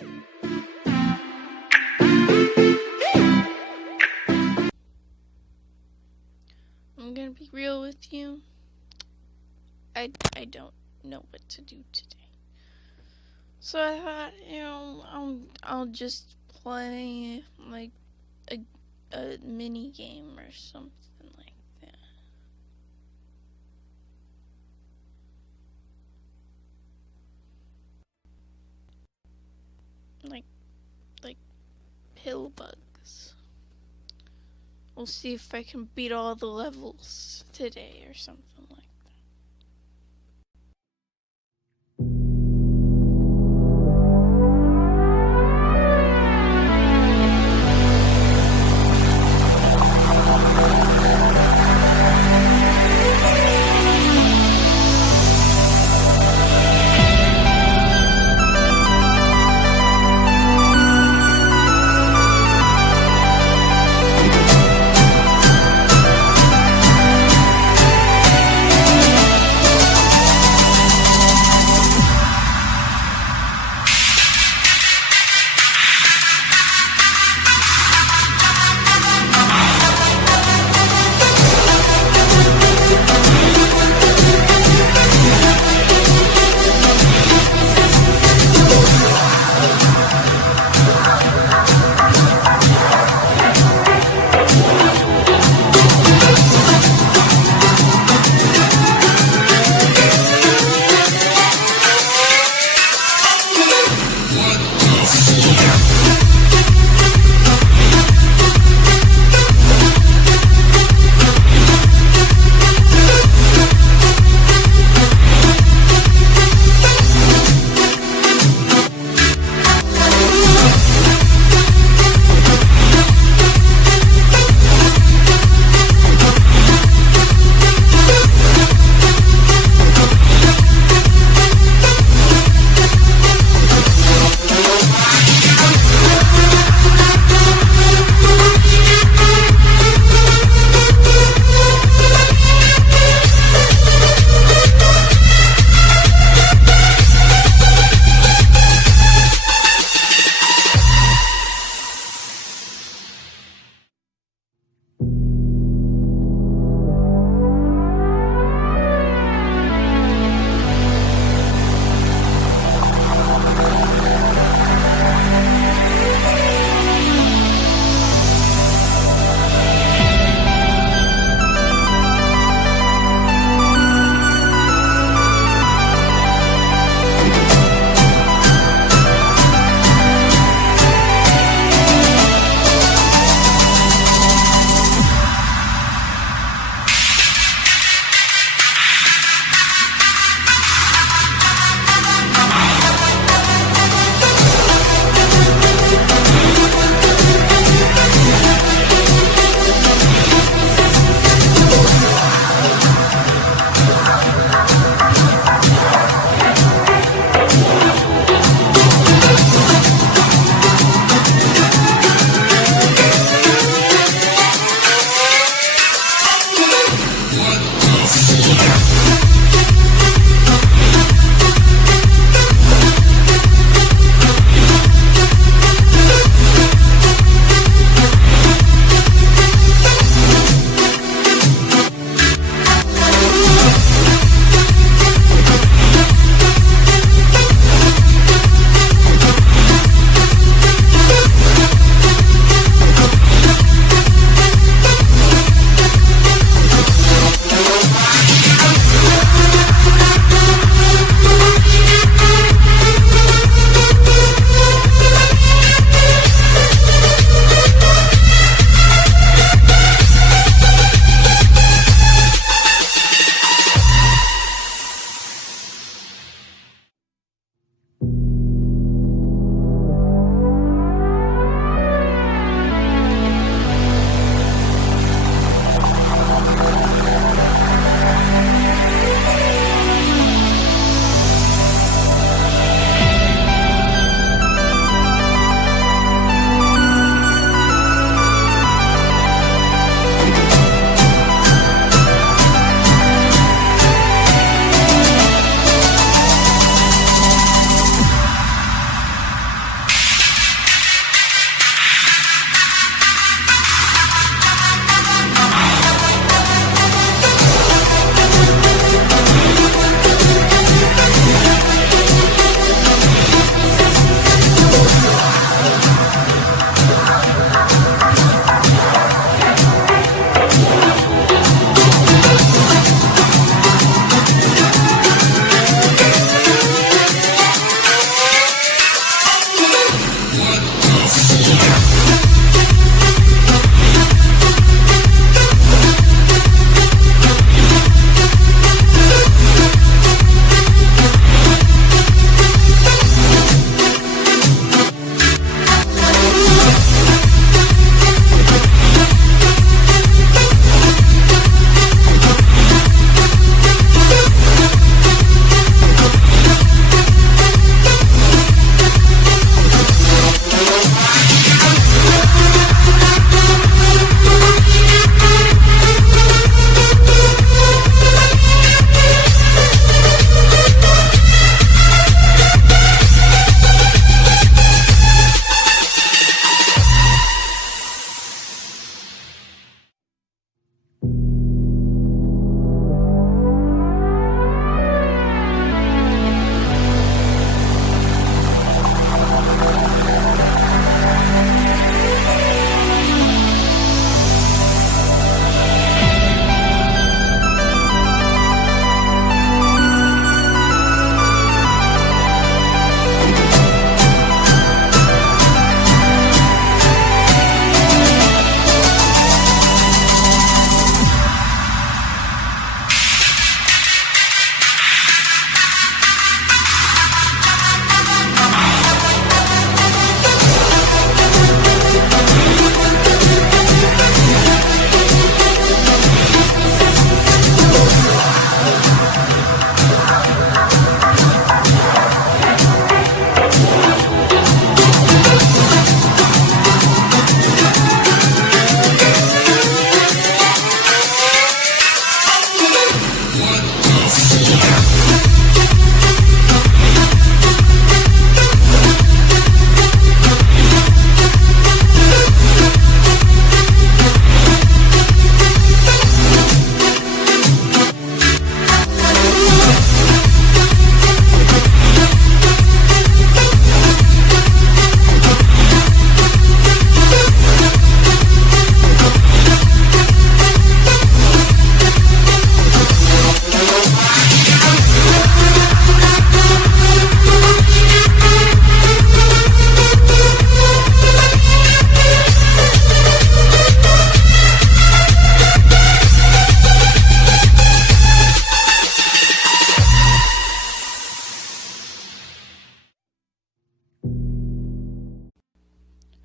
I'm gonna be real with you. I don't know what to do today. So I thought, I'll just play like a mini game or something like that. Like pill bugs. We'll see if I can beat all the levels today or something like that.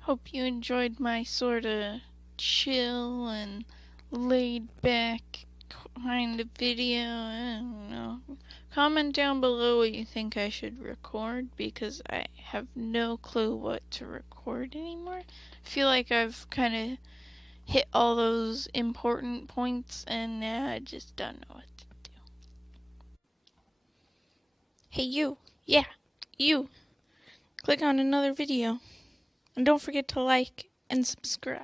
Hope you enjoyed my sort of chill and laid back kind of video. I don't know. Comment down below what you think I should record, because I have no clue what to record anymore. I feel like I've kind of hit all those important points and now I just don't know what to do. Hey you, yeah, you, click on another video and don't forget to like and subscribe.